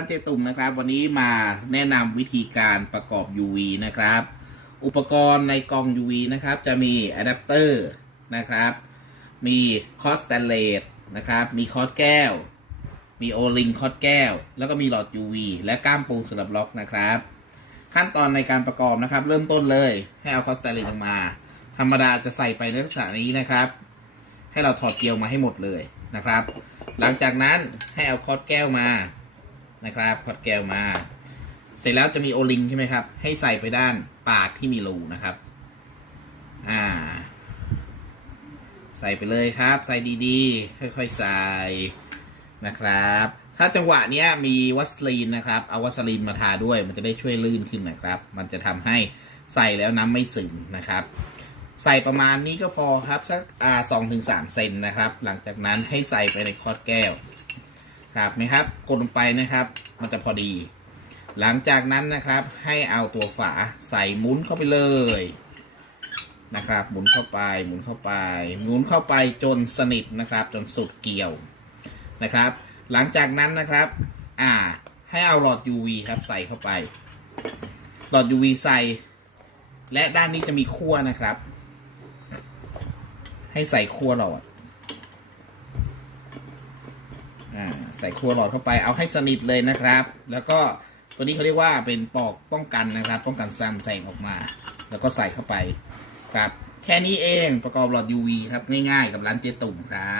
านเจตุ่มนะครับ วันนี้มาแนะนำวิธีการประกอบ UV นะครับ อุปกรณ์ในกล่อง UV นะครับ จะมีอะแดปเตอร์นะครับ มีคอสแตนเลสนะครับ มีคอสแก้ว มีโอลิงคอสแก้ว แล้วก็มีหลอด UV และก้ามปูสำหรับล็อกนะครับ ขั้นตอนในการประกอบนะครับ เริ่มต้นเลยให้เอาคอสแตนเลสออกมา ธรรมดาจะใส่ไปในลักษณะนี้นะครับ ให้เราถอดเกลียวมาให้หมดเลยนะครับ หลังจากนั้นให้เอาคอสแก้วมา นะครับคอสแก้วมา เสร็จแล้วจะมีโอลิงใช่ไหมครับ ให้ใส่ไปด้านปากที่มีรูนะครับ อ่า ใส่ไปเลยครับ ใส่ดีๆ ค่อยๆใส่นะครับ ถ้าจังหวะเนี้ยมีวัสลีนนะครับ เอาวัสลีนมาทาด้วย มันจะได้ช่วยลื่นขึ้นนะครับ มันจะทำให้ใส่แล้วน้ำไม่ซึมนะครับ ใส่ประมาณนี้ก็พอครับสักอ่าสองถึงสามเซนนะครับ หลังจากนั้นให้ใส่ไปในคอดแก้ว ครับไหมครับ กดลงไปนะครับ มันจะพอดี หลังจากนั้นนะครับ ให้เอาตัวฝาใส่หมุนเข้าไปเลยนะครับ หมุนเข้าไป หมุนเข้าไป หมุนเข้าไปจนสนิทนะครับ จนสุดเกี่ยวนะครับ หลังจากนั้นนะครับ อ่า ให้เอาหลอด UV ครับใส่เข้าไป หลอด UV ใส่ และด้านนี้จะมีขั้วนะครับ ให้ใส่ขั้วหลอด อ่า ใส่ครัวหลอดเข้าไปเอาให้สนิทเลยนะครับ แล้วก็ตัวนี้เขาเรียกว่าเป็นปอกป้องกันนะครับ ป้องกันซันแสงออกมา แล้วก็ใส่เข้าไปครับแค่นี้เองประกอบหลอด UV ครับง่ายๆกับร้านเจตุ่มครับ